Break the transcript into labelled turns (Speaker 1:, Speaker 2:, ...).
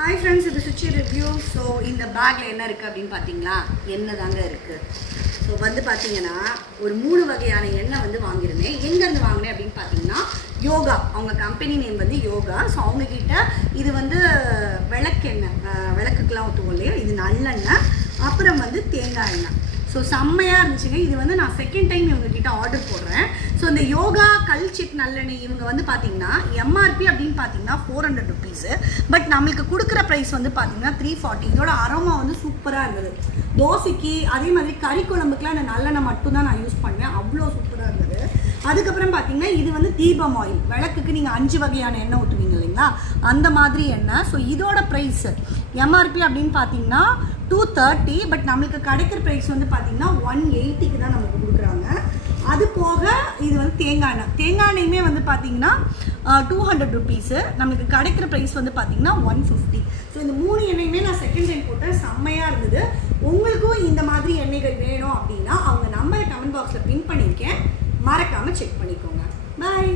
Speaker 1: Hi friends இது Suchi review so இந்த பேக்கில் என்ன இருக்குது அப்படின்னு பார்த்தீங்களா எண்ணெய் தாங்க இருக்குது ஸோ வந்து பார்த்தீங்கன்னா ஒரு மூணு வகையான எண்ணெய் வந்து வாங்கியிருந்தேன். எங்கேருந்து வாங்கினேன் அப்படின்னு பார்த்தீங்கன்னா யோகா. அவங்க கம்பெனி நேம் வந்து யோகா. ஸோ அவங்கக்கிட்ட இது வந்து விளக்கெண்ணெய் விளக்குக்கெலாம் ஊற்றுவோம் இல்லையா இது நல்லெண்ணெய். அப்புறம் வந்து தேங்காய் எண்ணெய். ஸோ செம்மையாக இருந்துச்சுங்க. இது வந்து நான் செகண்ட் டைம் இவங்கக்கிட்ட ஆர்டர் போடுறேன். ஸோ இந்த யோகா கல் சிட் நல்லெண்ணெய் இவங்க வந்து பார்த்தீங்கன்னா எம்ஆர்பி அப்படின்னு பார்த்தீங்கன்னா ஃபோர் ஹண்ட்ரட் ருபீஸு பட் நம்மளுக்கு கொடுக்குற ப்ரைஸ் வந்து பார்த்தீங்கன்னா த்ரீ ஃபார்ட்டி இதோட அரோமா வந்து சூப்பராக இருந்தது. தோசைக்கு அதே மாதிரி கறி குழம்புக்குலாம் இந்த நல்லெண்ணெய் மட்டும்தான் நான் யூஸ் பண்ணேன் அவ்வளோ சூப்பராக இருந்தது. அதுக்கப்புறம் பார்த்தீங்கன்னா இது வந்து தீபம் ஆயில் விளக்குக்கு நீங்கள் அஞ்சு வகையான எண்ணெய் ஊற்றுவீங்க இல்லைங்களா? அந்த மாதிரி எண்ணெய். ஸோ இதோட ப்ரைஸ் எம்ஆர்பி அப்படின்னு பார்த்தீங்கன்னா டூ தேர்ட்டி பட் நம்மளுக்கு கிடைக்கிற ப்ரைஸ் வந்து பார்த்தீங்கன்னா ஒன் எயிட்டிக்கு தான் நமக்கு கொடுக்குறாங்க. அது போக இது வந்து தேங்காய் எண்ணெய். தேங்காய் எண்ணெயுமே வந்து பார்த்தீங்கன்னா டூ ஹண்ட்ரட் ருபீஸு நம்மளுக்கு கிடைக்கிற ப்ரைஸ் வந்து பார்த்தீங்கன்னா ஒன் ஃபிஃப்டி ஸோ இந்த மூணு எண்ணெயுமே நான் செகண்ட் டைம் போட்டேன். செம்மையாக இருந்தது. உங்களுக்கும் இந்த மாதிரி எண்ணெய்கள் வேணும் அப்படின்னா அவங்க நம்பரை கமெண்ட் பாக்ஸில் பின் பண்ணியிருக்கேன் மறக்காமல் செக் பண்ணிக்கோங்க. பாய்